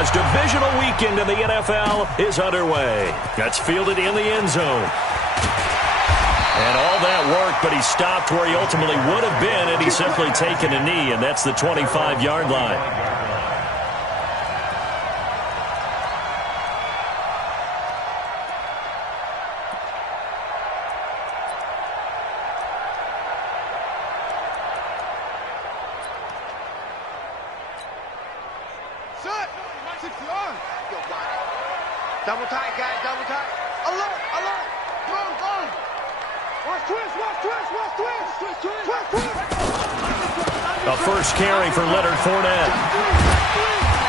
as divisional weekend in the NFL is underway. That's fielded in the end zone. And all that work, but he stopped where he ultimately would have been, and he's simply taken a knee, and that's the 25-yard line. Double tight, guys, double tight. Alert, alert. Go. Watch twist. A first carry for Leonard Fournette.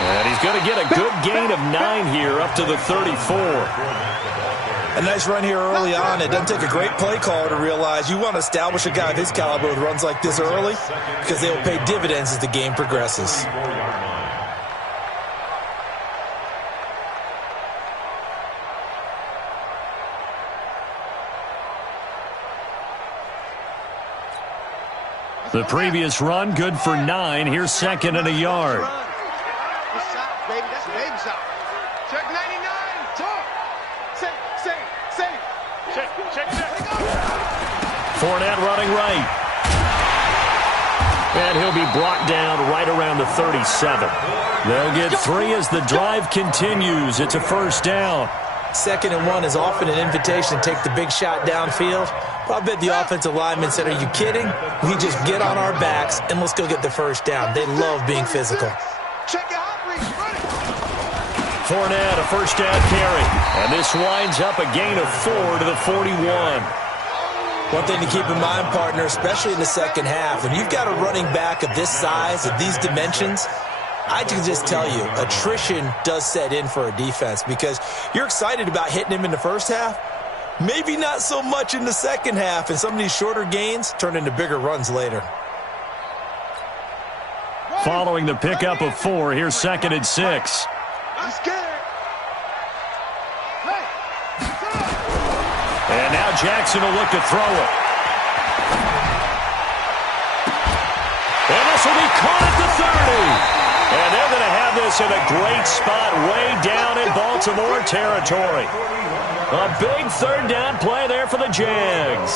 And he's going to get a good gain of 9 here up to the 34. A nice run here early on. It doesn't take a great play caller to realize you want to establish a guy of his caliber with runs like this early because they will pay dividends as the game progresses. The previous run, good for 9. Here's second and a yard. Check 99. Talk. Check. Fournette running right. And he'll be brought down right around the 37. They'll get 3 as the drive continues. It's a first down. 2nd and 1 is often an invitation to take the big shot downfield. But I bet the offensive lineman said, are you kidding? We just get on our backs and let's go get the first down. They love being physical. Check it out, run it. Fournette, a first down carry. And this winds up a gain of 4 to the 41. One thing to keep in mind, partner, especially in the second half, when you've got a running back of this size, of these dimensions, I can just tell you, attrition does set in for a defense because you're excited about hitting him in the first half. Maybe not so much in the second half, and some of these shorter gains turn into bigger runs later. Following the pickup of 4, here's second and 6. I'm scared. And now Jackson will look to throw it. And this will be caught at the 30. And they're going to have this in a great spot way down in Baltimore territory. A big third down play there for the Jags.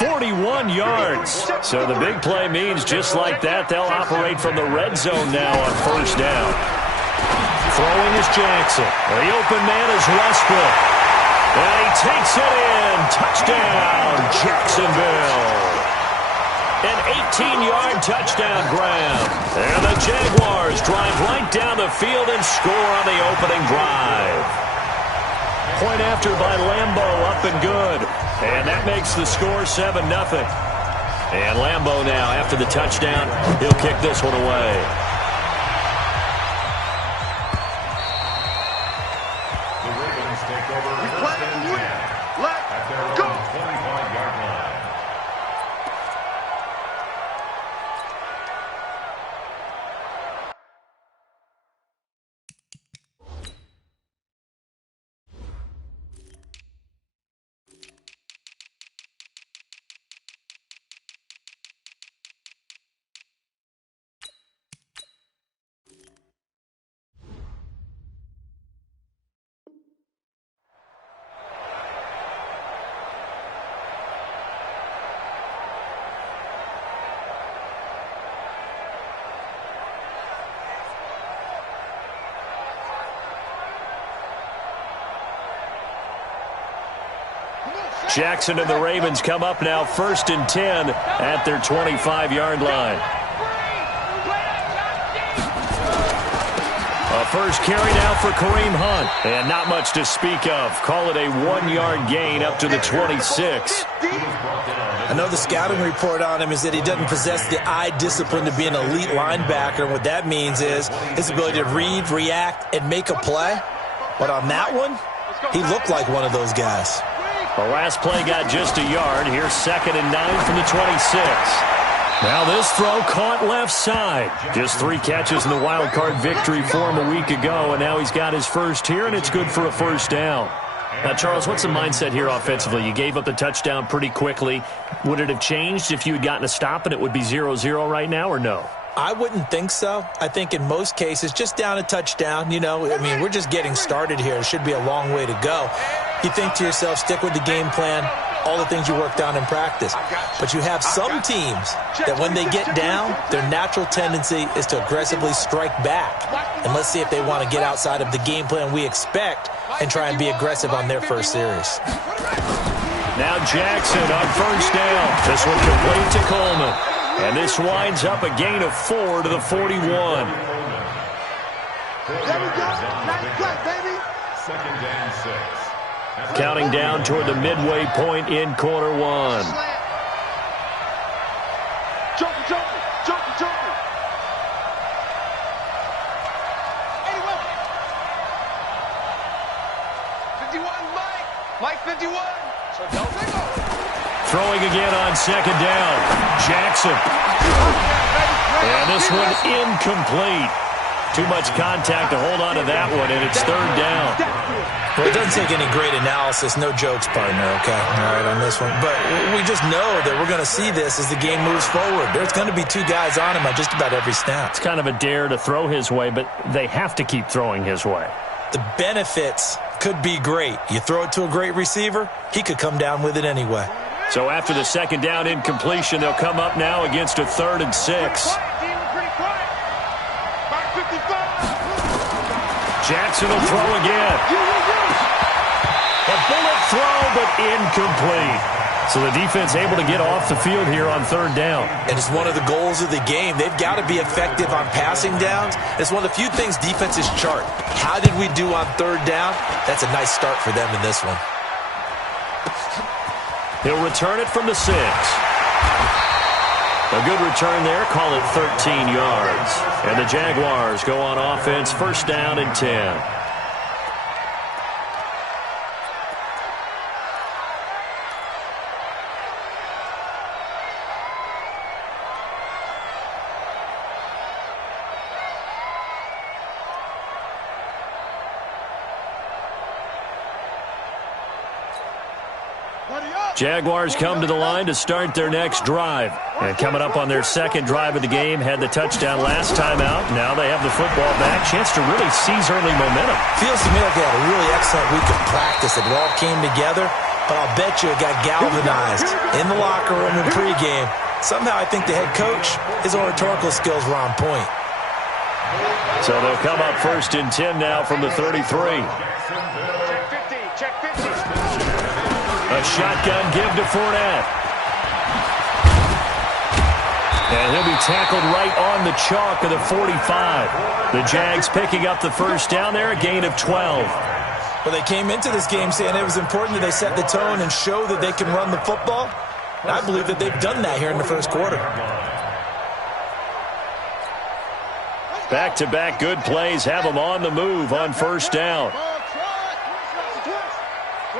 41 yards. So the big play means just like that, they'll operate from the red zone now on first down. Throwing is Jackson. The open man is Westbrook. And he takes it in. Touchdown, Jacksonville. An 18-yard touchdown grab. And the Jaguars drive right down the field and score on the opening drive. Point after by Lambeau, up and good. And that makes the score 7-0. And Lambeau now, after the touchdown, he'll kick this one away. The Ravens take over. Let's go. 25-yard line. Jackson and the Ravens come up now 1st and 10 at their 25-yard line. A first carry now for Kareem Hunt. And not much to speak of. Call it a 1-yard gain up to the 26. Another scouting report on him is that he doesn't possess the eye discipline to be an elite linebacker. And what that means is his ability to read, react, and make a play. But on that one, he looked like one of those guys. The last play got just a yard. Here's 2nd and 9 from the 26. Now this throw caught left side. Just 3 catches in the wild card victory for him a week ago, and now he's got his first here, and it's good for a first down. Now, Charles, what's the mindset here offensively? You gave up the touchdown pretty quickly. Would it have changed if you had gotten a stop and it would be 0-0 right now, or no? I wouldn't think so. I think in most cases, just down a touchdown, you know, I mean, we're just getting started here. It should be a long way to go. You think to yourself, stick with the game plan, all the things you worked on in practice. But you have some teams that when they get down, their natural tendency is to aggressively strike back. And let's see if they want to get outside of the game plan we expect and try and be aggressive on their first series. Now Jackson on first down. This one complete to Coleman. And this winds up a gain of 4 to the 41. There we go. Nice play, baby. Second and 6. Counting down toward the midway point in quarter one. Joker. 51, Mike 51. So don't think of it. Throwing again on second down. Jackson. And this one incomplete. Too much contact to hold on to that one, and it's third down. Well, it doesn't take any great analysis. No jokes, partner, okay? All right, on this one. But we just know that we're going to see this as the game moves forward. There's going to be 2 guys on him on just about every snap. It's kind of a dare to throw his way, but they have to keep throwing his way. The benefits could be great. You throw it to a great receiver, he could come down with it anyway. So after the second down incompletion, they'll come up now against a 3rd and 6. Jackson will throw again. A bullet throw, but incomplete. So the defense able to get off the field here on third down. And it's one of the goals of the game. They've got to be effective on passing downs. It's one of the few things defenses chart. How did we do on third down? That's a nice start for them in this one. He'll return it from the 6. A good return there. Call it 13 yards. And the Jaguars go on offense, first down and 10. Jaguars come to the line to start their next drive. And coming up on their second drive of the game, had the touchdown last time out. Now they have the football back. Chance to really seize early momentum. Feels to me like they had a really excellent week of practice. It all came together, but I'll bet you it got galvanized in the locker room and pregame. Somehow I think the head coach, his oratorical skills were on point. So they'll come up first and 10 now from the 33. Check 50. A shotgun give to Fournette. And he'll be tackled right on the chalk of the 45. The Jags picking up the first down there, a gain of 12. Well, they came into this game saying it was important that they set the tone and show that they can run the football. And I believe that they've done that here in the first quarter. Back-to-back good plays have them on the move on first down. 29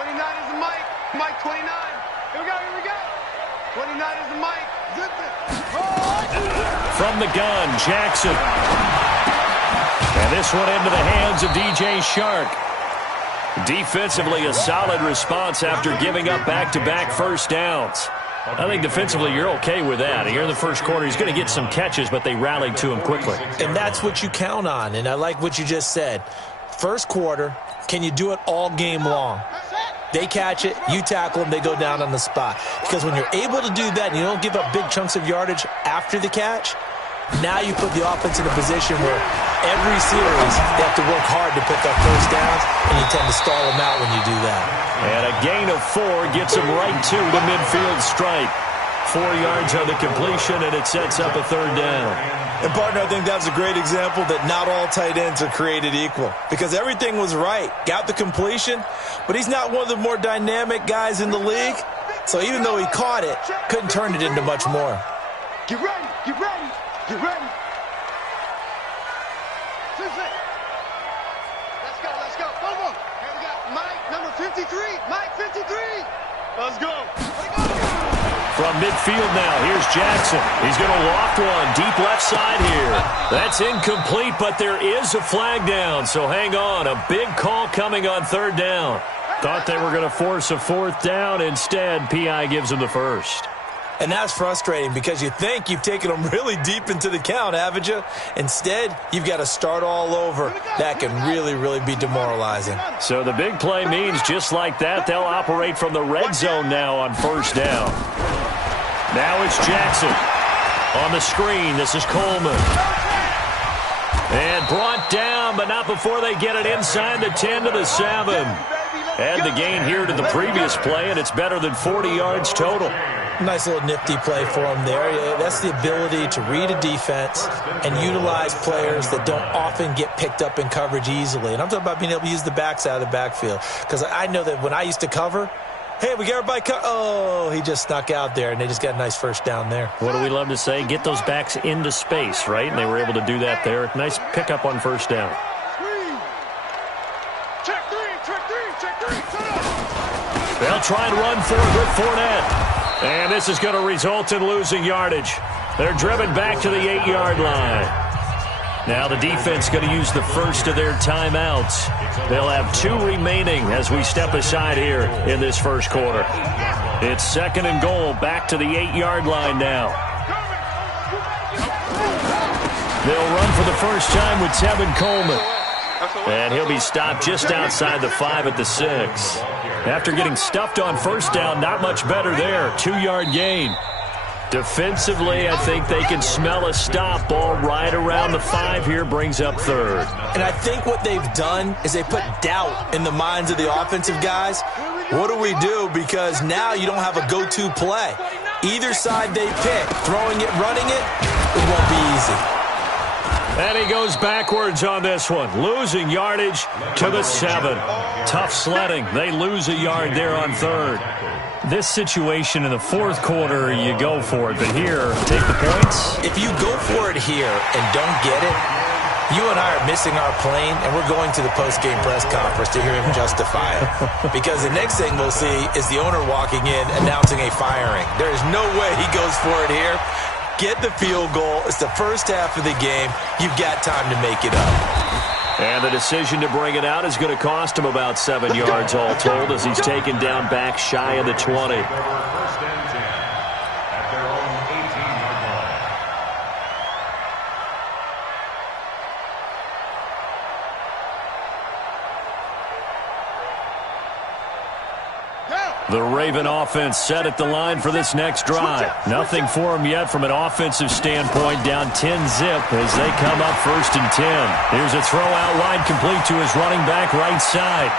is the Mike. Mike 29. Here we go. 29 is the Mike. From the gun, Jackson. And this one into the hands of DJ Shark. Defensively, a solid response after giving up back-to-back first downs. I think defensively you're okay with that. Here in the first quarter, he's going to get some catches, but they rallied to him quickly. And that's what you count on, and I like what you just said. First quarter, can you do it all game long? They catch it, you tackle them, they go down on the spot. Because when you're able to do that and you don't give up big chunks of yardage after the catch, now you put the offense in a position where every series they have to work hard to pick up first downs, and you tend to stall them out when you do that. And a gain of 4 gets them right to the midfield stripe. 4 yards on the completion, and it sets up a third down. And, partner, I think that was a great example that not all tight ends are created equal. Because everything was right. Got the completion, but he's not one of the more dynamic guys in the league. So even though he caught it, couldn't turn it into much more. Get ready. Let's go. Boom. Here we go. Mike, number 53. Mike, 53. Let's go. From midfield now, here's Jackson. He's going to loft one deep left side here. That's incomplete, but there is a flag down, so hang on. A big call coming on third down. Thought they were going to force a fourth down. Instead, P.I. gives him the first. And that's frustrating because you think you've taken them really deep into the count, haven't you? Instead, you've got to start all over. That can really, really be demoralizing. So the big play means just like that, they'll operate from the red zone now on first down. Now it's Jackson. On the screen, this is Coleman. And brought down, but not before they get it inside the 10 to the 7. And the gain here to the previous play, and it's better than 40 yards total. Nice little nifty play for him there. That's the ability to read a defense and utilize players that don't often get picked up in coverage easily. And I'm talking about being able to use the backside of the backfield. Because I know that when I used to cover, hey, we got everybody oh, he just snuck out there, and they just got a nice first down there. What do we love to say? Get those backs into space, right? And they were able to do that there. Nice pickup on first down. Check three. They'll try and run for it with Fournette. And this is going to result in losing yardage. They're driven back to the 8-yard line. Now the defense going to use the first of their timeouts. They'll have 2 remaining as we step aside here in this first quarter. It's 2nd and goal, back to the 8-yard line now. They'll run for the first time with Tevin Coleman. And he'll be stopped just outside the 5 at the 6. After getting stuffed on first down, not much better there. 2-yard gain. Defensively, I think they can smell a stop. Ball right around the 5 here, brings up 3rd. And I think what they've done is they put doubt in the minds of the offensive guys. What do we do? Because now you don't have a go-to play. Either side they pick, throwing it, running it won't be easy. And he goes backwards on this one, losing yardage to the 7. Tough sledding. They lose a yard there on 3rd. This situation in the 4th quarter, you go for it. But here, take the points. If you go for it here and don't get it, you and I are missing our plane, and we're going to the post-game press conference to hear him justify it. Because the next thing we'll see is the owner walking in announcing a firing. There is no way he goes for it here. Get the field goal. It's the first half of the game. You've got time to make it up. And the decision to bring it out is going to cost him about 7 yards all told as he's taken down back shy of the 20. The Raven offense set at the line for this next drive. Nothing for them yet from an offensive standpoint, down 10-zip as they come up 1st and 10. Here's a throw out wide, complete to his running back right side.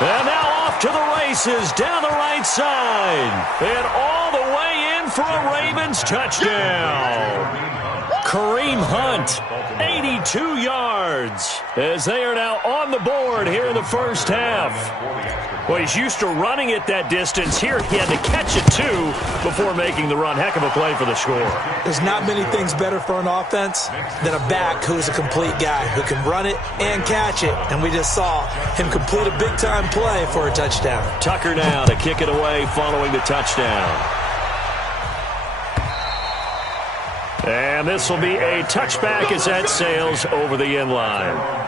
And now off to the races, down the right side. And all the way in for a Ravens touchdown. Kareem Hunt, 82 yards, as they are now on the board here in the first half. Well, he's used to running it that distance. Here he had to catch it, too, before making the run. Heck of a play for the score. There's not many things better for an offense than a back who's a complete guy who can run it and catch it. And we just saw him complete a big-time play for a touchdown. Tucker now to kick it away following the touchdown. And this will be a touchback as that sails over the end line.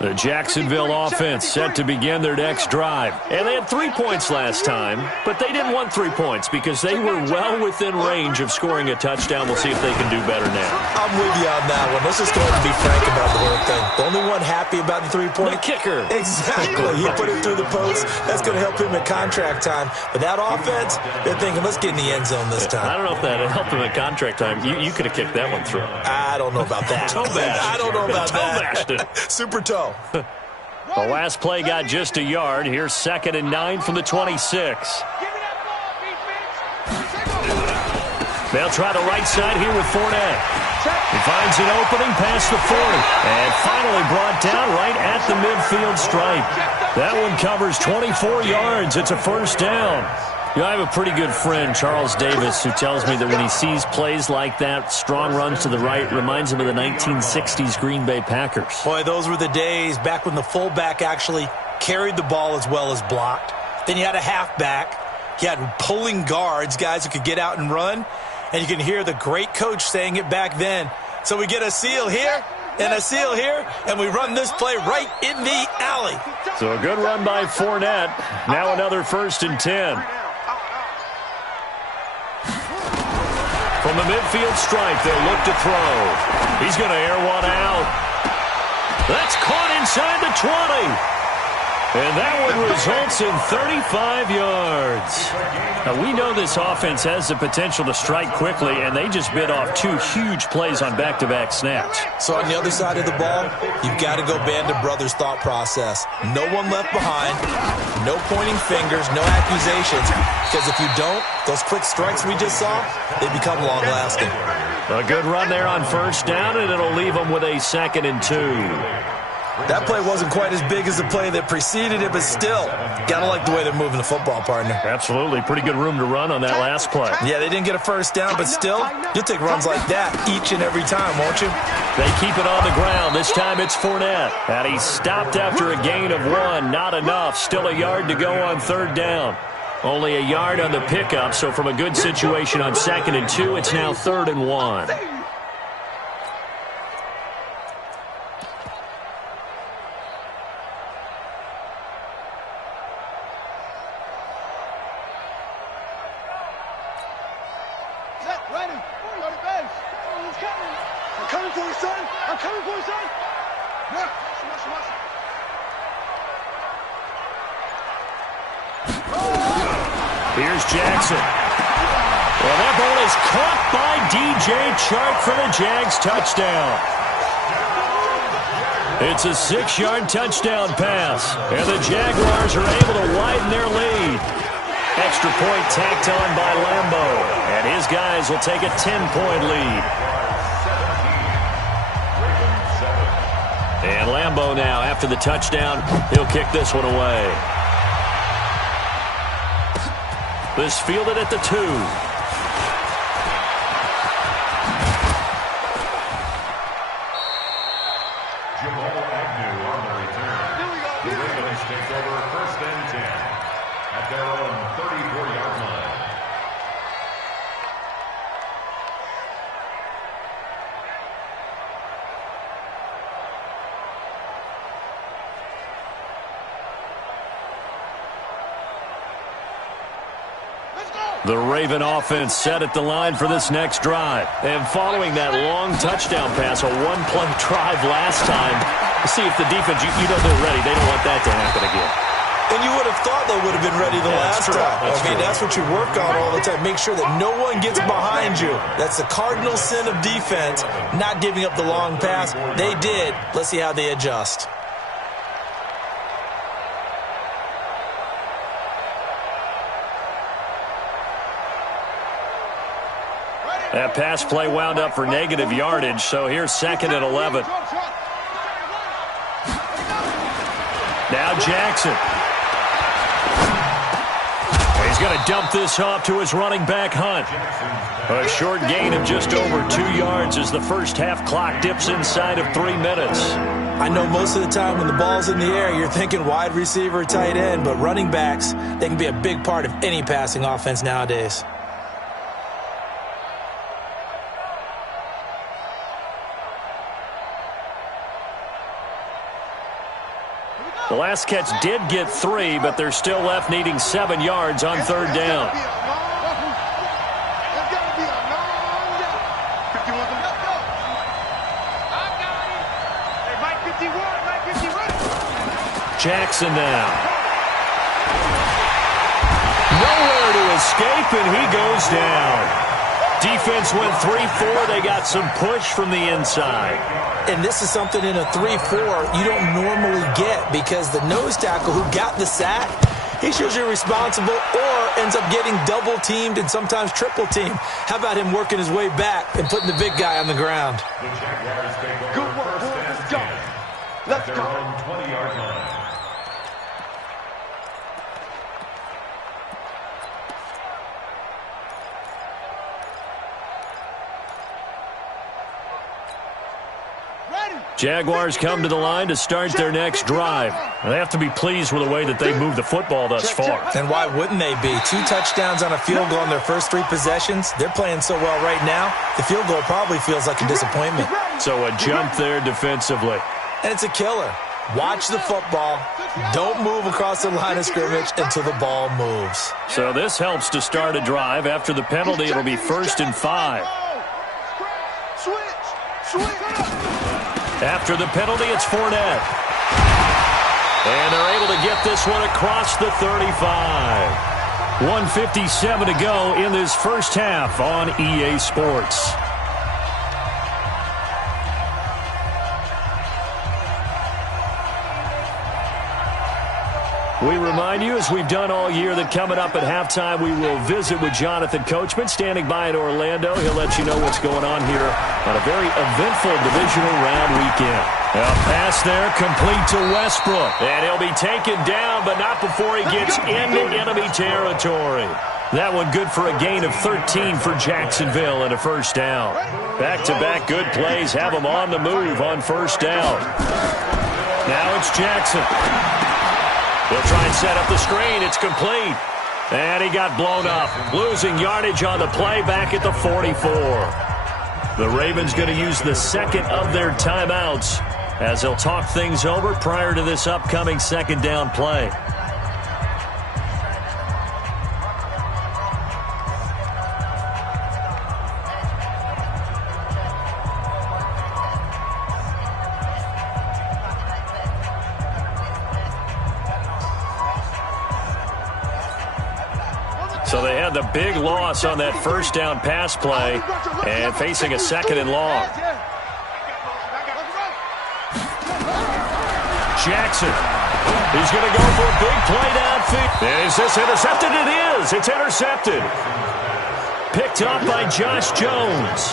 The Jacksonville offense set to begin their next drive. And they had 3 points last time, but they didn't want 3 points because they were well within range of scoring a touchdown. We'll see if they can do better now. I'm with you on that one. Let's just go ahead and be frank about the whole thing. The only one happy about the 3-point? The kicker. Exactly. He put it through the post. That's going to help him at contract time. But that offense, they're thinking, let's get in the end zone this time. I don't know if that helped him at contract time. You could have kicked that one through. I don't know about that. Toe bash. I don't know about that. Toe bashed it. Super toe. The last play got just a yard. Here's 2nd and 9 from the 26. They'll try the right side here with Fournette. He finds an opening past the 40. And finally brought down right at the midfield stripe. That one covers 24 yards. It's a first down. You know, I have a pretty good friend, Charles Davis, who tells me that when he sees plays like that, strong runs to the right, reminds him of the 1960s Green Bay Packers. Boy, those were the days back when the fullback actually carried the ball as well as blocked. Then you had a halfback. You had pulling guards, guys who could get out and run. And you can hear the great coach saying it back then. So we get a seal here and a seal here, and we run this play right in the alley. So a good run by Fournette. Now another 1st and 10. From the midfield stripe, they'll look to throw. He's going to air one out. That's caught inside the 20. And that one results in 35 yards. Now, we know this offense has the potential to strike quickly, and they just bit off 2 huge plays on back-to-back snaps. So on the other side of the ball, you've got to go Band of Brothers thought process. No one left behind, no pointing fingers, no accusations, because if you don't, those quick strikes we just saw, they become long-lasting. A good run there on 1st down, and it'll leave them with a 2nd and 2. That play wasn't quite as big as the play that preceded it, but still, gotta like the way they're moving the football, partner. Absolutely. Pretty good room to run on that last play. Yeah, they didn't get a 1st down, but still, you'll take runs like that each and every time, won't you? They keep it on the ground. This time it's Fournette. And he stopped after a gain of 1. Not enough. Still a yard to go on 3rd down. Only a yard on the pickup, so from a good situation on 2nd and 2, it's now 3rd and 1. Here's Jackson. Well, that ball is caught by DJ Chark for the Jags touchdown. It's a 6-yard touchdown pass, and the Jaguars are able to widen their lead. Extra point tacked on by Lambo, and his guys will take a 10-point lead. And Lambo now, after the touchdown, he'll kick this one away. This fielded at the 2. Jamal Agnew on the return. The Ravens take over 1st and 10 at their own 34-yard line. The Raven offense set at the line for this next drive. And following that long touchdown pass, a 1-play drive last time, see if the defense, you know they're ready. They don't want that to happen again. And you would have thought they would have been ready the last time. That's what you work on all the time. Make sure that no one gets behind you. That's the cardinal sin of defense, not giving up the long pass. They did. Let's see how they adjust. That pass play wound up for negative yardage, so here's 2nd and 11. Now Jackson. He's going to dump this off to his running back, Hunt. A short gain of just over 2 yards as the first half clock dips inside of 3 minutes. I know most of the time when the ball's in the air, you're thinking wide receiver, tight end, but running backs, they can be a big part of any passing offense nowadays. The last catch did get 3, but they're still left needing 7 yards on 3rd down. Jackson now. Nowhere to escape, and he goes down. Defense went 3-4. They got some push from the inside. And this is something in a 3-4 you don't normally get because the nose tackle who got the sack, he's usually responsible or ends up getting double-teamed and sometimes triple-teamed. How about him working his way back and putting the big guy on the ground? The Jaguars take over Good work, 1st boys. and 10 Let's at their go. own 20-yard line. Ready. Jaguars come to the line to start their next drive. They have to be pleased with the way that they moved the football thus far. And why wouldn't they be? 2 touchdowns on a field goal in their first 3 possessions. They're playing so well right now, the field goal probably feels like a disappointment. So a jump there defensively. And it's a killer. Watch the football. Don't move across the line of scrimmage until the ball moves. So this helps to start a drive. After the penalty, it'll be 1st and 5. After the penalty, it's Fournette. And they're able to get this one across the 35. 1:57 to go in this first half on EA Sports. We remind you, as we've done all year, that coming up at halftime, we will visit with Jonathan Coachman, standing by in Orlando. He'll let you know what's going on here on a very eventful divisional round weekend. A pass there, complete to Westbrook. And he'll be taken down, but not before he gets into enemy territory. That one good for a gain of 13 for Jacksonville and a first down. Back-to-back good plays have them on the move on first down. Now it's Jackson. He'll try and set up the screen. It's complete. And he got blown up. Losing yardage on the play back at the 44. The Ravens going to use the second of their timeouts as they'll talk things over prior to this upcoming second down play. So they had the big loss on that first down pass play and facing a second and long. Jackson. He's going to go for a big play downfield. And is this intercepted? It is. It's intercepted. Picked up by Josh Jones.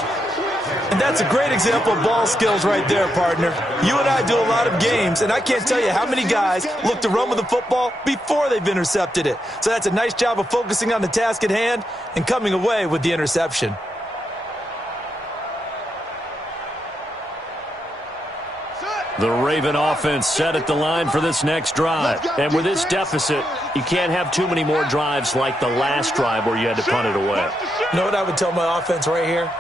And that's a great example of ball skills right there, partner. You and I do a lot of games, and I can't tell you how many guys look to run with the football before they've intercepted it. So that's a nice job of focusing on the task at hand and coming away with the interception. The Raven offense set at the line for this next drive. And with this deficit, you can't have too many more drives like the last drive where you had to punt it away. You know what I would tell my offense right here?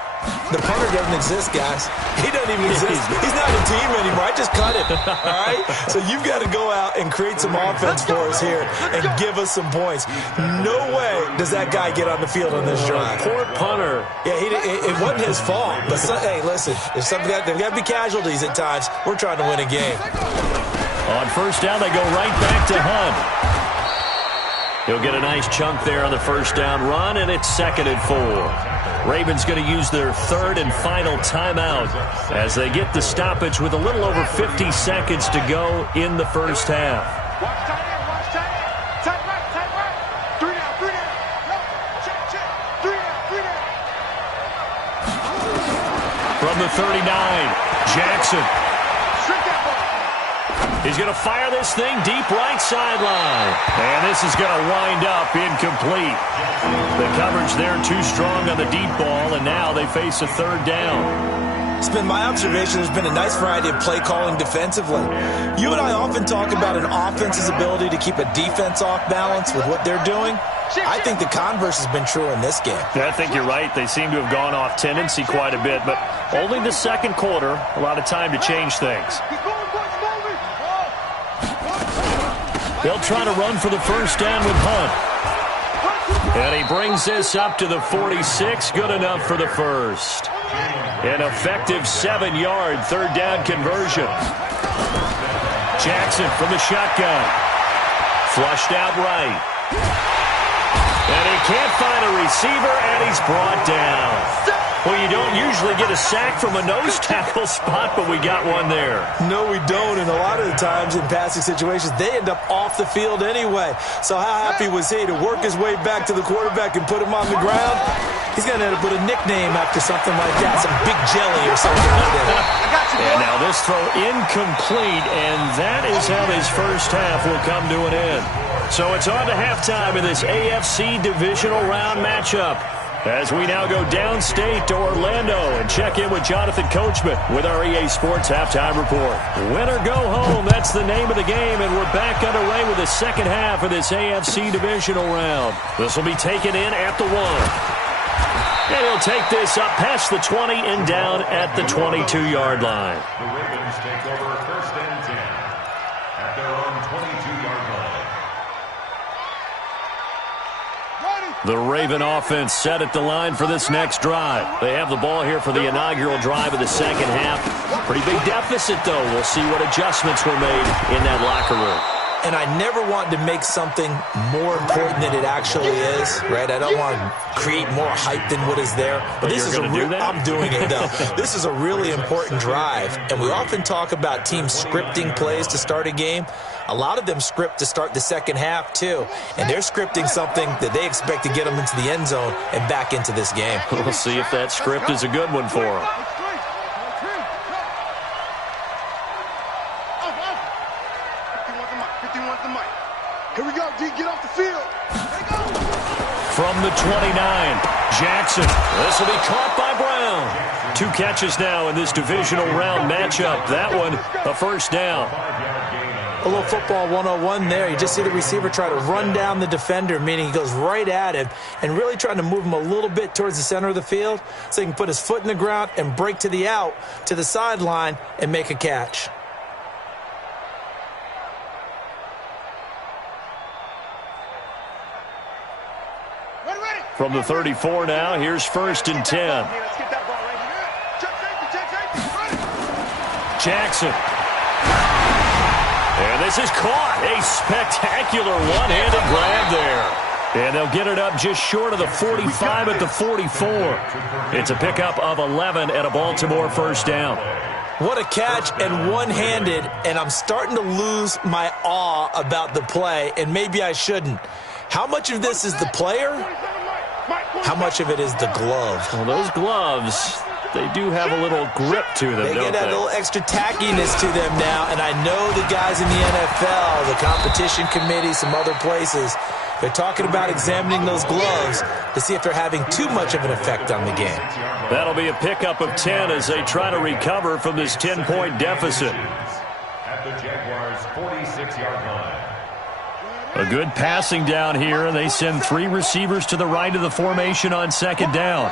The punter doesn't exist, guys. He doesn't even exist. He's not a team anymore. I just cut him, all right? So you've got to go out and create some offense for us here and give us some points. No way does that guy get on the field on this drive. Poor punter. Yeah, it wasn't his fault. But hey, listen, there's got to be casualties at times. We're trying to win a game. On first down, they go right back to Hunt. He'll get a nice chunk there on the first down run, and it's 2nd and 4. Ravens going to use their third and final timeout as they get the stoppage with a little over 50 seconds to go in the first half. Watch tight end, watch tight end. Tight right. 3 down, 3 down. Check. 3 down. From the 39, Jackson. Shrink that ball. He's going to fire this thing deep right sideline. And this is going to wind up incomplete. The coverage there too strong on the deep ball, and now they face a third down. It's been my observation there's been a nice variety of play calling defensively. You and I often talk about an offense's ability to keep a defense off balance with what they're doing. I think the converse has been true in this game. I think you're right. They seem to have gone off tendency quite a bit, but only the second quarter, a lot of time to change things. They'll try to run for the first down with Hunt. And he brings this up to the 46. Good enough for the first. An effective 7-yard third down conversion. Jackson from the shotgun. Flushed out right. And he can't find a receiver, and he's brought down. Well, you don't usually get a sack from a nose tackle spot, but we got one there. No, we don't, and a lot of the times in passing situations, they end up off the field anyway. So how happy was he to work his way back to the quarterback and put him on the ground? He's going to end up with a nickname after something like that, some big jelly or something like that. And now this throw incomplete, and that is how this first half will come to an end. So it's on to halftime in this AFC divisional round matchup. As we now go downstate to Orlando and check in with Jonathan Coachman with our EA Sports Halftime Report. Win or go home, that's the name of the game, and we're back underway with the second half of this AFC divisional round. This will be taken in at the 1. And he'll take this up past the 20 and down at the 22-yard line. The Ravens take over first and 10 at their own 22-yard line. The Raven offense set at the line for this next drive. They have the ball here for the inaugural drive of the second half. Pretty big deficit, though. We'll see what adjustments were made in that locker room. And I never want to make something more important than it actually is, right? I don't want to create more hype than what is there. But this is I'm doing it, though. This is a really important drive. And we often talk about teams scripting plays to start a game. A lot of them script to start the second half, too. And they're scripting something that they expect to get them into the end zone and back into this game. We'll see if that script is a good one for them. Here we go, D. Get off the field. From the 29, Jackson. This will be caught by Brown. 2 catches now in this divisional round matchup. That one, a first down. A little football 101 there. You just see the receiver try to run down the defender, meaning he goes right at him and really trying to move him a little bit towards the center of the field so he can put his foot in the ground and break to the out, to the sideline, and make a catch. From the 34 now, here's first and 10. Jackson. And this is caught. A spectacular one-handed grab there. And they'll get it up just short of the 45 at the 44. It's a pickup of 11 and a Baltimore first down. What a catch, and one-handed, and I'm starting to lose my awe about the play, and maybe I shouldn't. How much of this is the player? How much of it is the glove? Well, those gloves, they do have a little grip to them, They don't get that little extra tackiness to them now, and I know the guys in the NFL, the competition committee, some other places, they're talking about examining those gloves to see if they're having too much of an effect on the game. That'll be a pickup of 10 as they try to recover from this 10-point deficit. At the Jaguars' 46-yard line. A good passing down here, and they send 3 receivers to the right of the formation on second down.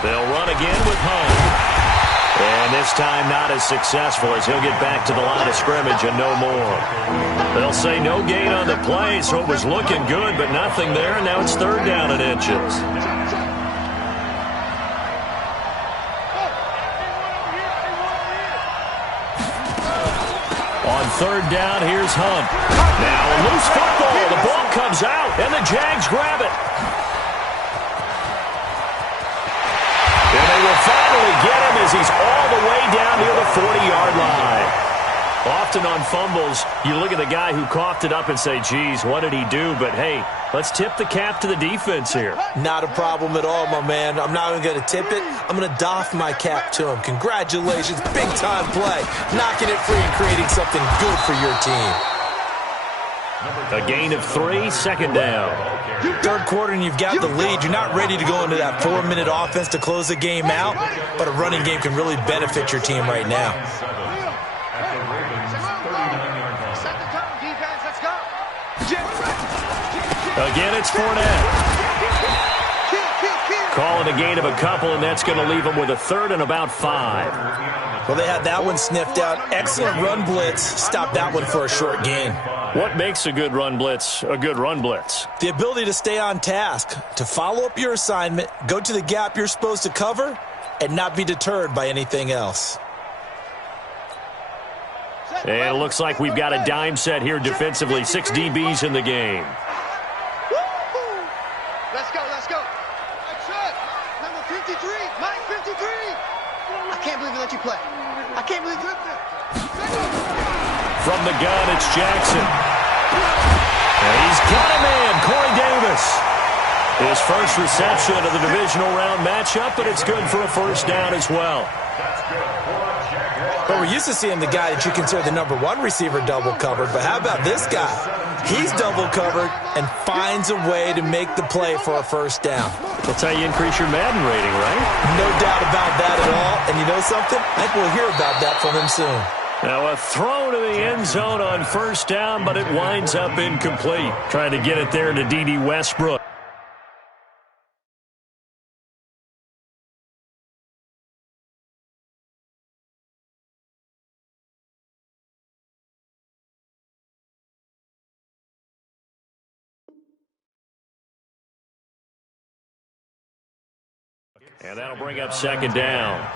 They'll run again with Hunt. And this time not as successful as he'll get back to the line of scrimmage and no more. They'll say no gain on the play, so it was looking good, but nothing there, and now it's third down and inches. On third down, here's Hunt. Now a loose football. The ball comes out, and the Jags grab it. And they will finally get him as he's all the way down near the 40-yard line. Often on fumbles, you look at the guy who coughed it up and say, geez, what did he do? But, hey, let's tip the cap to the defense here. Not a problem at all, my man. I'm not even going to tip it. I'm going to doff my cap to him. Congratulations. Big-time play. Knocking it free and creating something good for your team. A gain of 3, second down. Third quarter and you've got the lead. You're not ready to go into that 4-minute offense to close the game out, but a running game can really benefit your team right now. Again, it's Fournette. Calling a gain of a couple, and that's going to leave them with a third and about 5. Well, they had that one sniffed out. Excellent run blitz. Stopped that one for a short gain. What makes a good run blitz a good run blitz? The ability to stay on task, to follow up your assignment, go to the gap you're supposed to cover, and not be deterred by anything else. And it looks like we've got a dime set here defensively. 6 DBs in the game. Let's go, let's go. That's it. Number 53, Mike 53. I can't believe they let you play. I can't believe you did that. From the gun, it's Jackson. And he's got a man, Corey Davis. His first reception of the divisional round matchup, but it's good for a first down as well. But we're used to seeing the guy that you consider the number 1 receiver double covered, but how about this guy? He's double covered and finds a way to make the play for a first down. That's how you increase your Madden rating, right? No doubt about that at all. And you know something? I think we'll hear about that from him soon. Now a throw to the end zone on first down, but it winds up incomplete. Trying to get it there to D.D. Westbrook. And that'll bring up second down.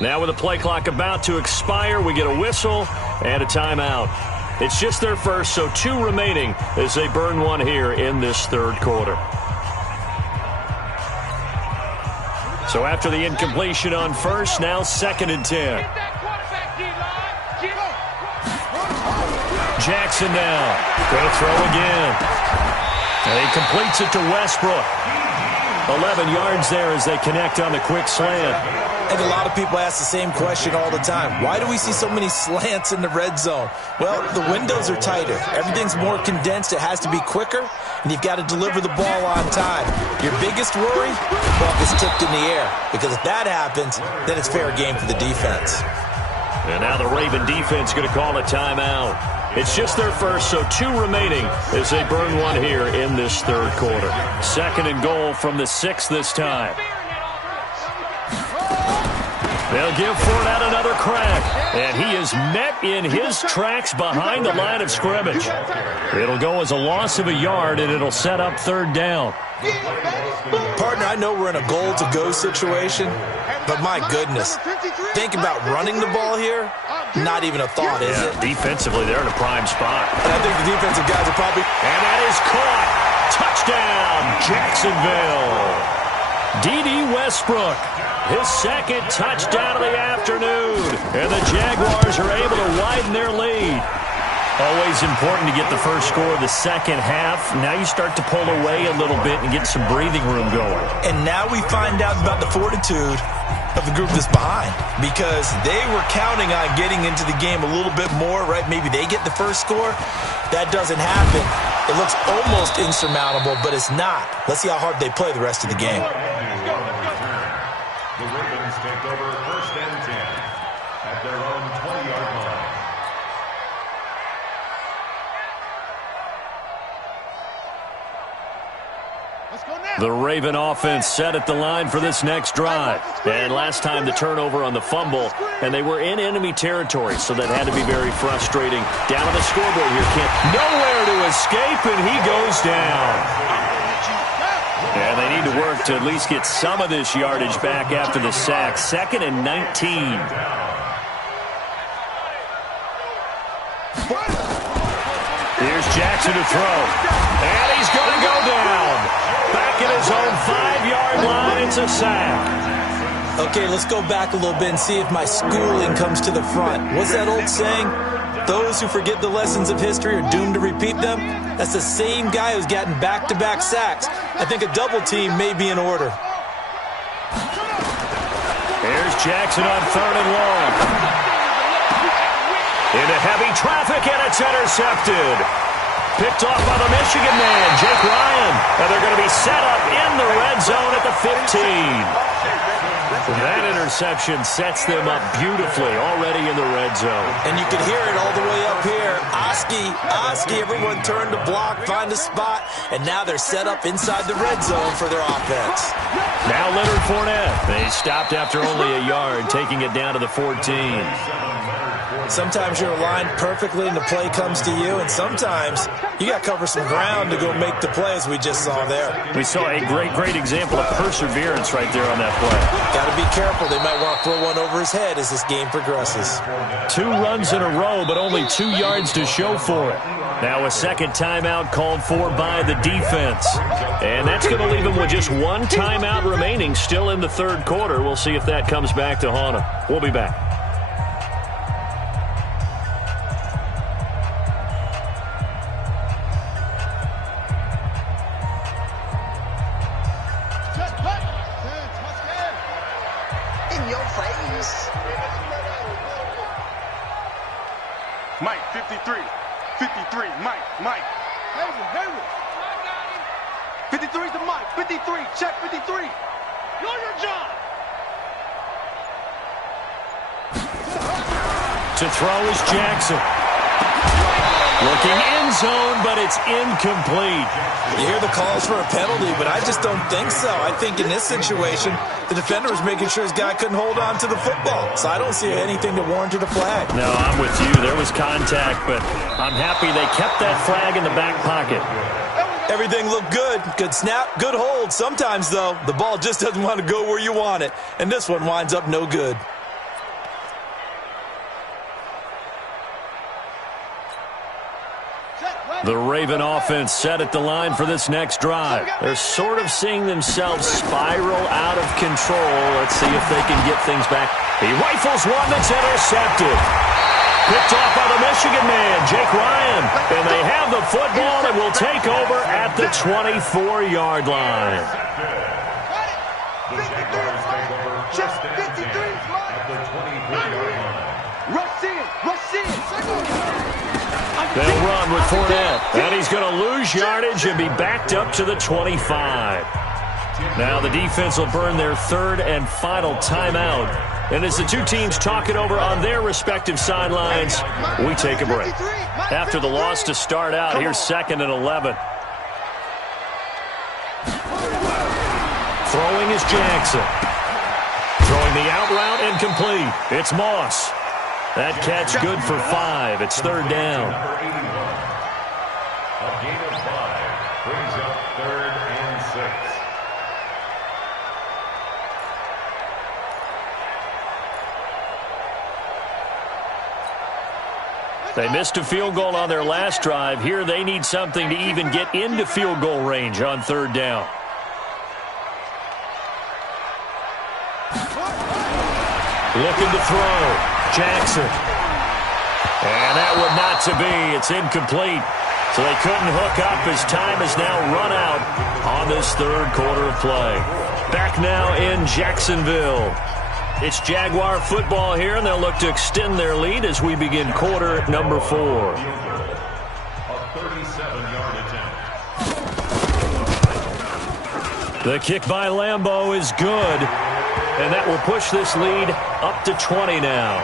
Now with the play clock about to expire, we get a whistle and a timeout. It's just their first, so 2 remaining as they burn one here in this third quarter. So after the incompletion on first, now 2nd and 10. Jackson now. Going to throw again. And he completes it to Westbrook. 11 yards there as they connect on the quick slant. I think a lot of people ask the same question all the time. Why do we see so many slants in the red zone? Well, the windows are tighter. Everything's more condensed. It has to be quicker, and you've got to deliver the ball on time. Your biggest worry, the ball gets tipped in the air, because if that happens, then it's fair game for the defense. And now the Raven defense going to call a timeout. It's just their first, so 2 remaining as they burn one here in this third quarter. 2nd and goal from the 6 this time. They'll give Fournette another crack, and he is met in his tracks behind the line of scrimmage. It'll go as a loss of a yard, and it'll set up 3rd down. Partner, I know we're in a goal-to-go situation, but my goodness, think about running the ball here. Not even a thought, is it? Defensively, they're in a prime spot. And I think the defensive guys are probably... And that is caught. Touchdown, Jacksonville. D.D. Westbrook, his 2nd touchdown of the afternoon. And the Jaguars are able to widen their lead. Always important to get the first score of the second half. Now you start to pull away a little bit and get some breathing room going. And now we find out about the fortitude of the group that's behind, because they were counting on getting into the game a little bit more, right? Maybe they get the first score. That doesn't happen. It looks almost insurmountable, but it's not. Let's see how hard they play the rest of the game. The Ravens take over 1st and 10 at their own 20-yard line. The Raven offense set at the line for this next drive. And last time the turnover on the fumble, and they were in enemy territory, so that had to be very frustrating. Down on the scoreboard here, Kent. Nowhere to escape, and he goes down. And they need to work to at least get some of this yardage back after the sack. 2nd and 19. Here's Jackson to throw. And he's going to go down. Back at his own 5-yard line, it's a sack. Okay, let's go back a little bit and see if my schooling comes to the front. What's that old saying? Those who forget the lessons of history are doomed to repeat them. That's the same guy who's gotten back-to-back sacks. I think a double team may be in order. Here's Jackson on 3rd and long. Into heavy traffic, and it's intercepted. Picked off by the Michigan man, Jake Ryan. And they're going to be set up in the red zone at the 15. That interception sets them up beautifully already in the red zone. And you can hear it all the way up here. Oski, everyone turned to block, find a spot, and now they're set up inside the red zone for their offense. Now Leonard Fournette. They stopped after only a yard, taking it down to the 14. Sometimes you're aligned perfectly and the play comes to you, and sometimes you got to cover some ground to go make the play, as we just saw there. We saw a great example of perseverance right there on that play. Got to be careful. They might want to throw one over his head as this game progresses. 2 runs in a row, but only 2 yards to show for it. Now a second timeout called for by the defense. And that's going to leave them with just one timeout remaining still in the third quarter. We'll see if that comes back to haunt them. We'll be back. In your face. Mike, 53. 53, Mike. Hayward. 53 to Mike. 53, check 53. You're your job. To throw is Jackson. Looking end zone, but it's incomplete. You hear the calls for a penalty, but I just don't think so. I think in this situation, the defender was making sure his guy couldn't hold on to the football. So I don't see anything that warranted a flag. No, I'm with you. There was contact, but I'm happy they kept that flag in the back pocket. Everything looked good. Good snap, good hold. Sometimes, though, the ball just doesn't want to go where you want it. And this one winds up no good. The Raven offense set at the line for this next drive. They're sort of seeing themselves spiral out of control. Let's see if they can get things back. He rifles one that's intercepted. Picked off by the Michigan man, Jake Ryan. And they have the football and will take over at the 24-yard line. Check 53, At the 24-yard line. Rush in. They'll run with Fournette. And he's going to lose yardage and be backed up to the 25. Now the defense will burn their third and final timeout. And as the two teams talk it over on their respective sidelines, we take a break. After the loss to start out, here's 2nd and 11. Throwing is Jackson. Throwing the out route incomplete. It's Moss. That catch good for 5. It's 3rd down. Number 81. A gain of 5 brings up 3rd and 6. They missed a field goal on their last drive. Here they need something to even get into field goal range on 3rd down. Looking to throw. Jackson. And that would not to be. It's incomplete. So they couldn't hook up as time has now run out on this third quarter of play. Back now in Jacksonville. It's Jaguar football here, and they'll look to extend their lead as we begin quarter number 4. A 37-yard attempt. The kick by Lambeau is good. And that will push this lead up to 20 now.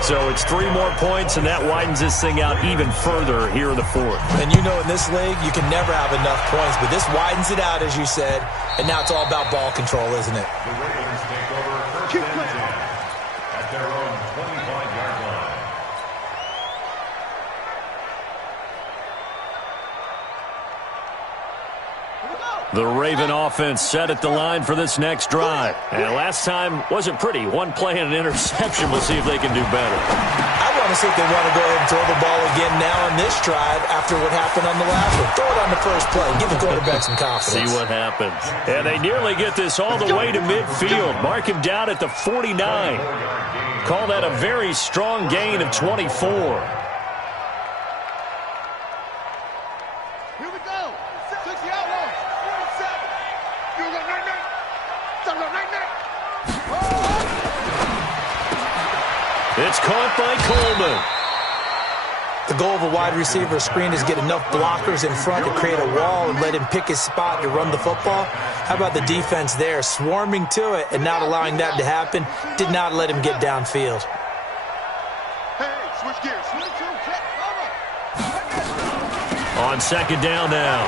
So it's 3 more points, and that widens this thing out even further here in the 4th. And you know in this league, you can never have enough points, but this widens it out, as you said, and now it's all about ball control, isn't it? The Ravens take over 1st and 10 at their own 25-yard line. The Raven offense set at the line for this next drive. And last time wasn't pretty. One play and an interception. We'll see if they can do better. I want to see if they want to go ahead and throw the ball again now on this drive after what happened on the last one. Throw it on the first play. Give the quarterback some confidence. See what happens. And they nearly get this all the way to midfield. Mark him down at the 49. Call that a very strong gain of 24. It's caught by Coleman. The goal of a wide receiver screen is get enough blockers in front to create a wall and let him pick his spot to run the football. How about the defense there, swarming to it and not allowing that to happen? Did not let him get downfield. Hey, switch gears. On 2nd down now.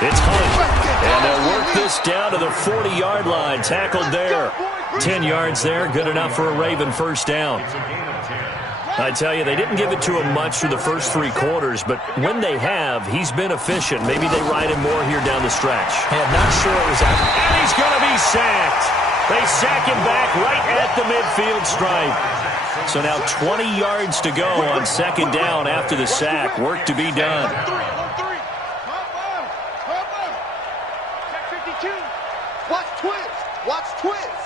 It's Hunt. And they'll work this down to the 40-yard line. Tackled there. 10 yards there. Good enough for a Raven first down. I tell you, they didn't give it to him much through the first 3 quarters, but when they have, he's been efficient. Maybe they ride him more here down the stretch. Yeah, not sure it was that. And he's going to be sacked. They sack him back right at the midfield stripe. So now 20 yards to go on second down after the sack. Work to be done. Watch twins. Watch twins.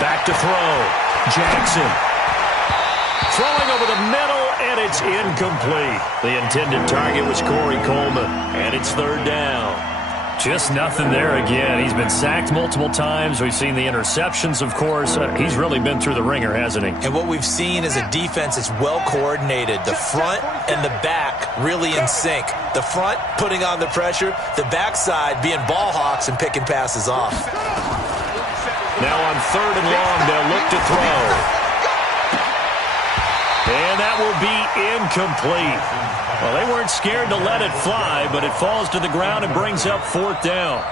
Back to throw. Jackson. Throwing over the middle, and it's incomplete. The intended target was Corey Coleman, and it's third down. Just nothing there again. He's been sacked multiple times. We've seen the interceptions, of course. He's really been through the ringer, hasn't he? And what we've seen is a defense that's well coordinated. The front and the back really in sync. The front putting on the pressure, the backside being ball hawks and picking passes off. Now on third and long, they'll look to throw. And that will be incomplete. Well, they weren't scared to let it fly, but it falls to the ground and brings up fourth down.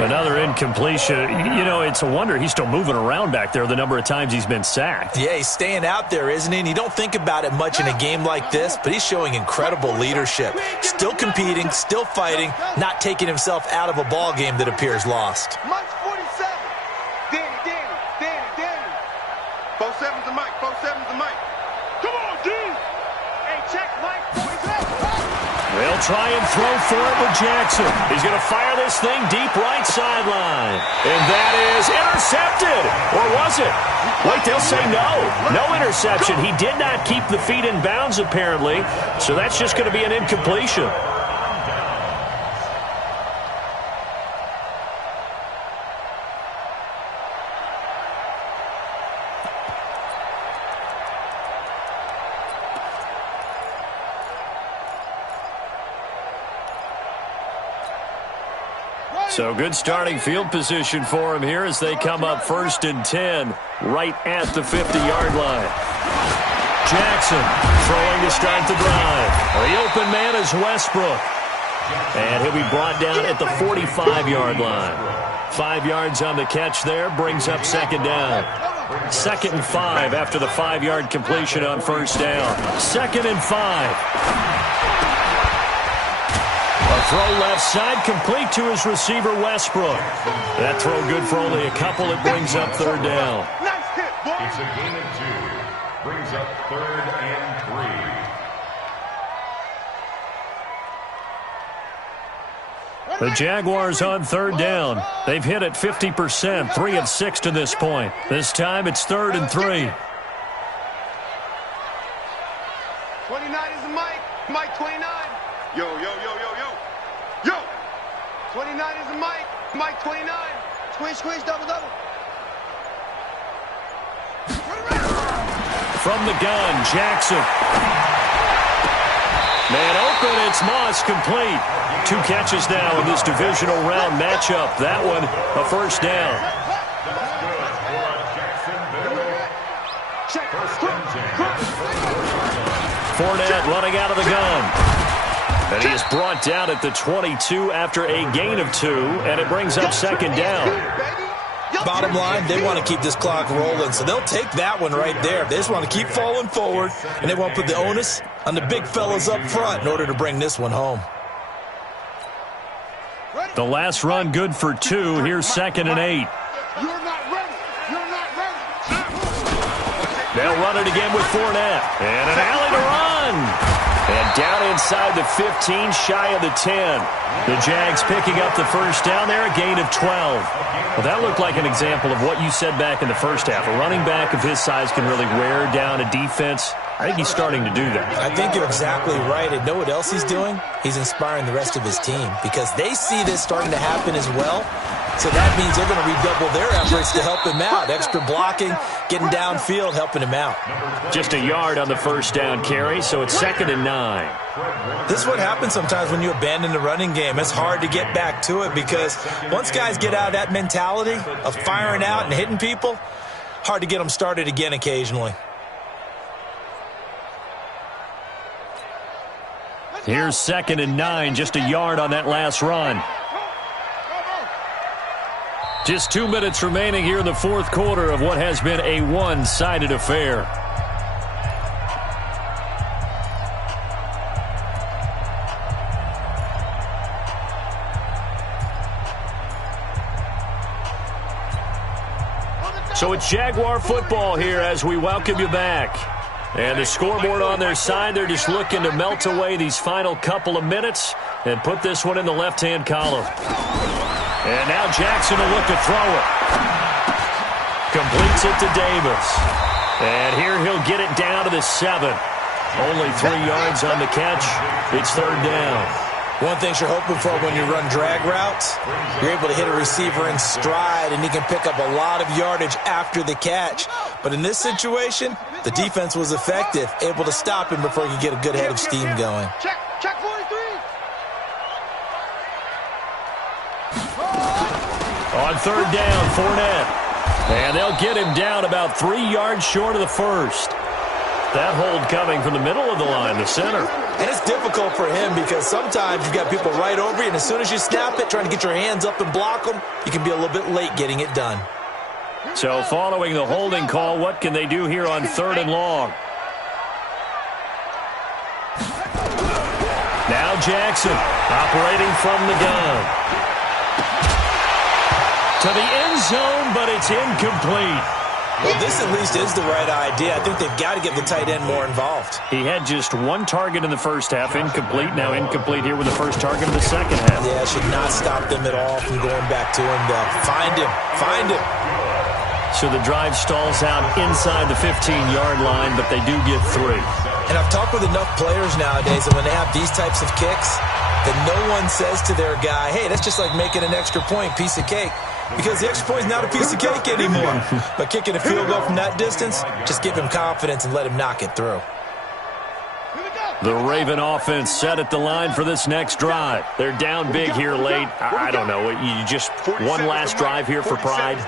Another incompletion. You know, it's a wonder he's still moving around back there the number of times he's been sacked. Yeah, he's staying out there, isn't he? And you don't think about it much in a game like this, but he's showing incredible leadership. Still competing, still fighting, not taking himself out of a ball game that appears lost. Mike's 47. Danny. 47's the Mike. 47's the Mike. Come on, dude. Hey, check Mike. 47. They'll try and throw for it with Jackson. He's going to fire this thing deep right sideline. And that is intercepted. Or was it? Wait, they'll say no. No interception. He did not keep the feet in bounds, apparently. So that's just going to be an incompletion. So good starting field position for him here as they come up 1st and 10 right at the 50-yard line. Jackson throwing to start the drive. The open man is Westbrook. And he'll be brought down at the 45-yard line. 5 yards on the catch there, brings up second down. 2nd and 5 after the 5-yard completion on first down. 2nd and 5. A throw left side, complete to his receiver, Westbrook. That throw good for only a couple. It brings up third down. Nice hit, boy. It's a gain of 2. Brings up 3rd and 3. The Jaguars on third down. They've hit it 50%, 3 of 6 to this point. This time it's 3rd and 3. 29 is the Mike. Mike 29. Yo. 29 is the Mike. Mike 29. Squish, double. From the gun, Jackson. Man open, it's Moss, complete. 2 catches now in this divisional round matchup. That one, a first down. Fournette running out of the gun. And he is brought down at the 22 after a gain of 2, and it brings up second down. Bottom line, they want to keep this clock rolling, so they'll take that one right there. They just want to keep falling forward, and they want to put the onus on the big fellas up front in order to bring this one home. The last run good for 2. Here's 2nd and 8. You're not ready. They'll run it again with Fournette. And an alley to run. And down inside the 15, shy of the 10. The Jags picking up the first down there, a gain of 12. Well, that looked like an example of what you said back in the first half. A running back of his size can really wear down a defense. I think he's starting to do that. I think you're exactly right. And know what else he's doing? He's inspiring the rest of his team because they see this starting to happen as well. So that means they're going to redouble their efforts to help him out. Extra blocking, getting downfield, helping him out. Just a yard on the first down carry, so it's 2nd and 9. This is what happens sometimes when you abandon the running game. It's hard to get back to it because once guys get out of that mentality of firing out and hitting people, hard to get them started again occasionally. Here's 2nd and 9, just a yard on that last run. Just 2 minutes remaining here in the fourth quarter of what has been a one-sided affair. So it's Jaguar football here as we welcome you back. And the scoreboard on their side, they're just looking to melt away these final couple of minutes and put this one in the left-hand column. And now Jackson will look to throw it. Completes it to Davis. And here he'll get it down to the 7. Only 3 yards on the catch. It's third down. One thing you're hoping for when you run drag routes, you're able to hit a receiver in stride, and he can pick up a lot of yardage after the catch. But in this situation, the defense was effective, able to stop him before he could get a good head of steam going. Check 43. On third down, Fournette. And they'll get him down about 3 yards short of the first. That hold coming from the middle of the line, the center. And it's difficult for him because sometimes you've got people right over you, and as soon as you snap it, trying to get your hands up and block them, you can be a little bit late getting it done. So following the holding call, what can they do here on third and long? Now Jackson operating from the gun. To the end zone, but it's incomplete. Well, this at least is the right idea. I think they've got to get the tight end more involved. He had just 1 target in the first half, incomplete. Now incomplete here with the first target in the second half. Yeah, should not stop them at all from going back to him, though. Find him. So the drive stalls out inside the 15-yard line, but they do get 3. And I've talked with enough players nowadays that when they have these types of kicks, that no one says to their guy, hey, that's just like making an extra point, piece of cake. Because the extra point is not a piece of cake anymore. But kicking a field goal from that distance, just give him confidence and let him knock it through. The Raven offense set at the line for this next drive. They're down big here late. I don't know. You just one last drive here for pride.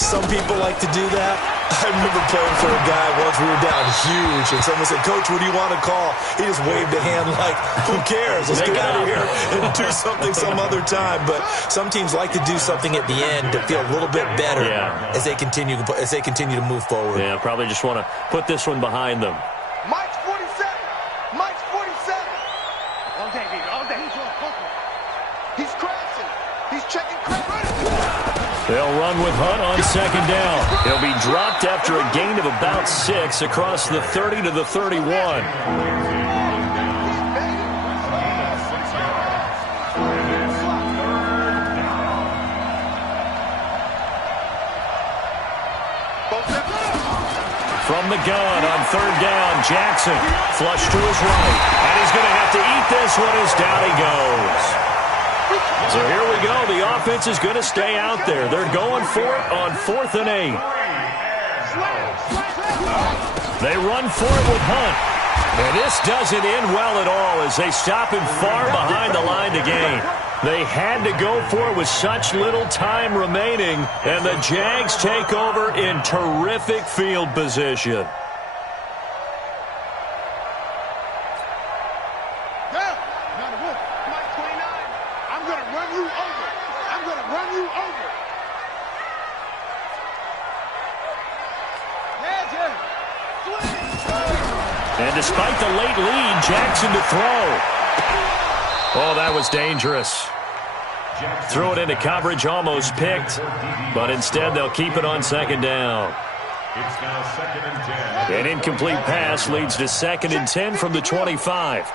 Some people like to do that. I remember playing for a guy once. We were down huge, and someone said, Coach, what do you want to call? He just waved a hand like, who cares? Let's get out of here and do something some other time. But some teams like to do something at the end to feel a little bit better as they continue to move forward. Yeah, probably just want to put this one behind them. Mike's 47. Mike's 47. All day, baby. All day. He's crashing. He's checking crash. They'll run with Hunt on second down. He'll be dropped after a gain of about 6 across the 30 to the 31. From the gun on third down, Jackson flush to his right. And he's going to have to eat this one as down he goes. So here we go. The offense is going to stay out there. They're going for it on 4th and 8. They run for it with Hunt. And this doesn't end well at all as they stop him far behind the line to gain. They had to go for it with such little time remaining, and the Jags take over in terrific field position. And despite the late lead, Jackson to throw. Oh, that was dangerous. Threw it into coverage, almost picked, but instead they'll keep it on second down. It's now 2nd and 10. An incomplete pass leads to 2nd and 10 from the 25.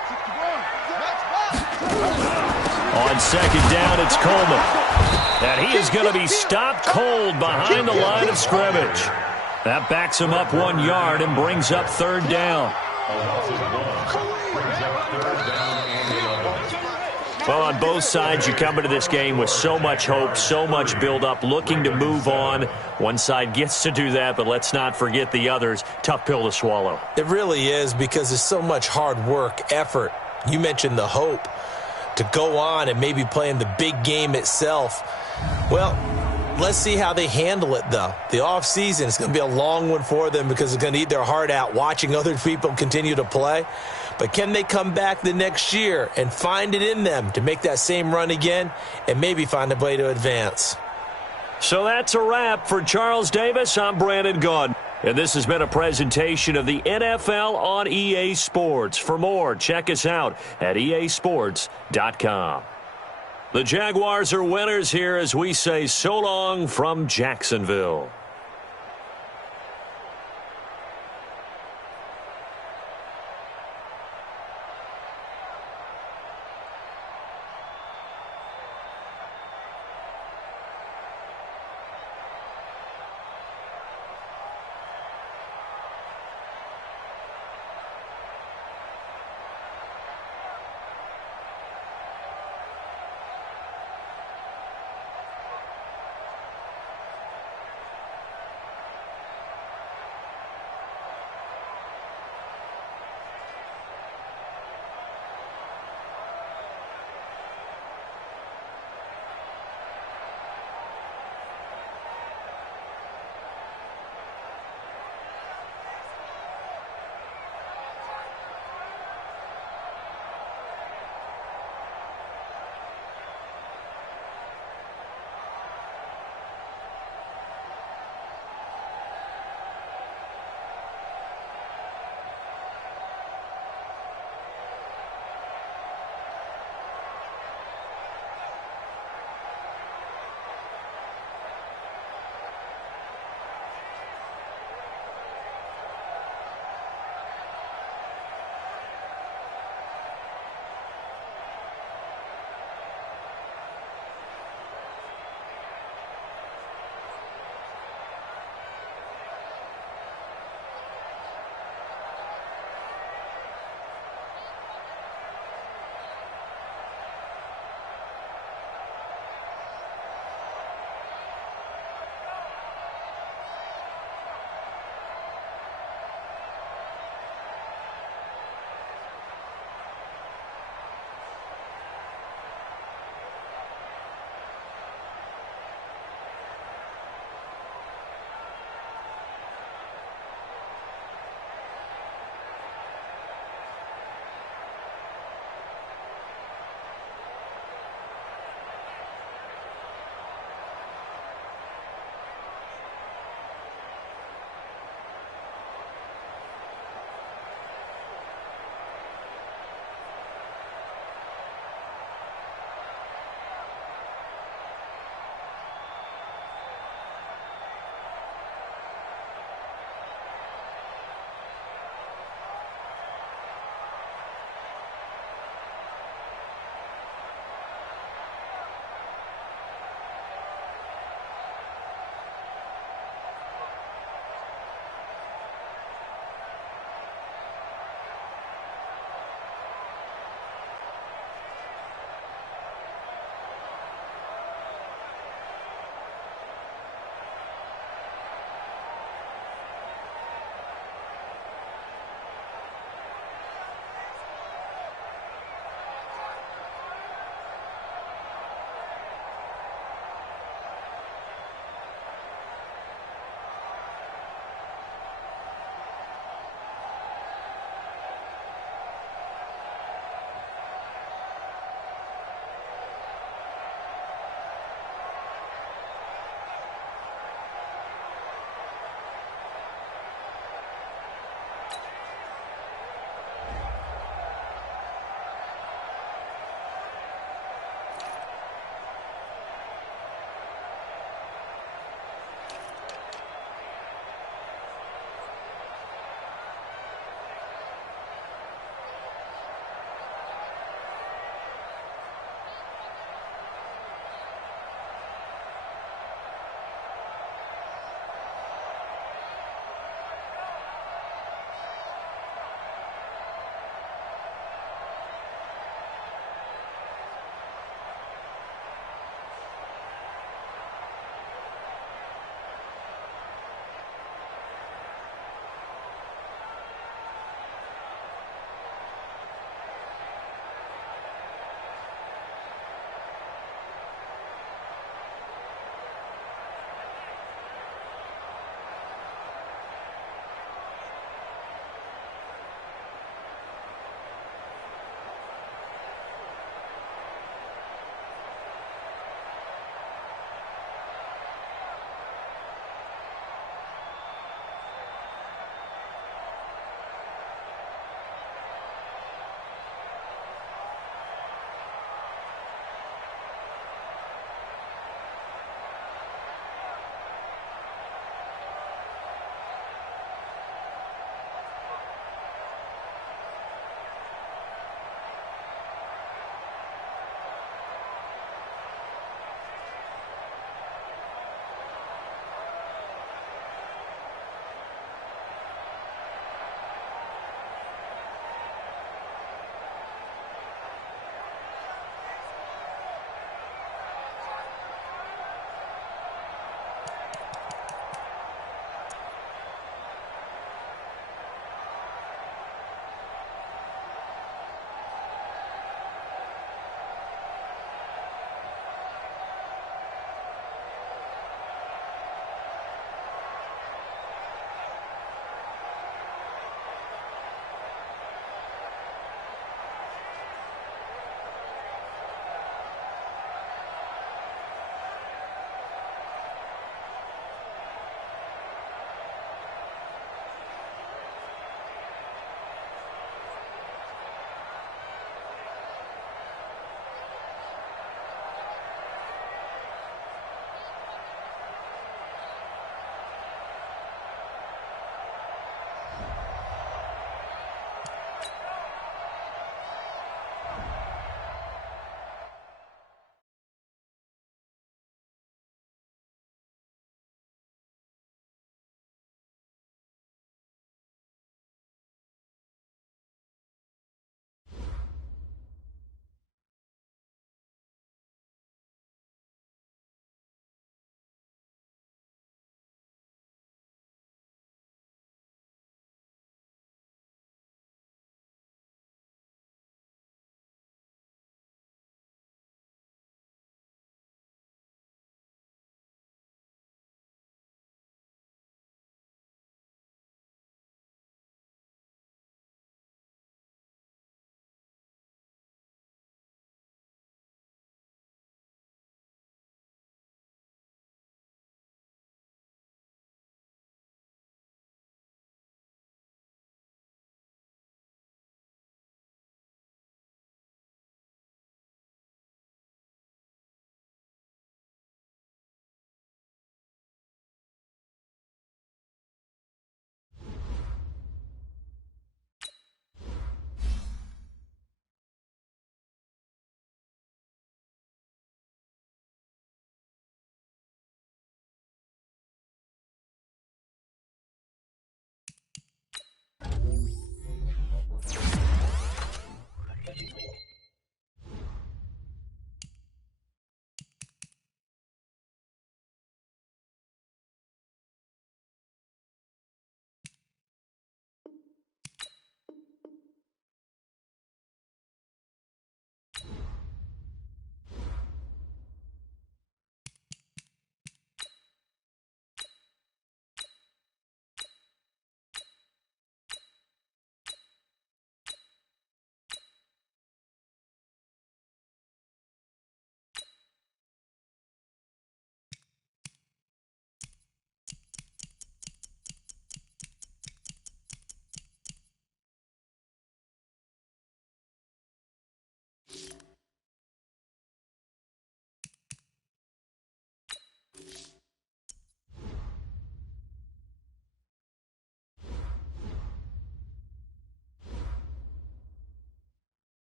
On second down, it's Coleman. And he is going to be stopped cold behind the line of scrimmage. That backs him up 1 yard and brings up third down. Well, on both sides, you come into this game with so much hope, so much build-up, looking to move on. One side gets to do that, but let's not forget the others. Tough pill to swallow. It really is because there's so much hard work, effort. You mentioned the hope to go on and maybe play in the big game itself. Well, let's see how they handle it, though. The offseason is going to be a long one for them because it's going to eat their heart out watching other people continue to play. But can they come back the next year and find it in them to make that same run again and maybe find a way to advance? So that's a wrap for Charles Davis. I'm Brandon Gaudin. And this has been a presentation of the NFL on EA Sports. For more, check us out at easports.com. The Jaguars are winners here as we say so long from Jacksonville.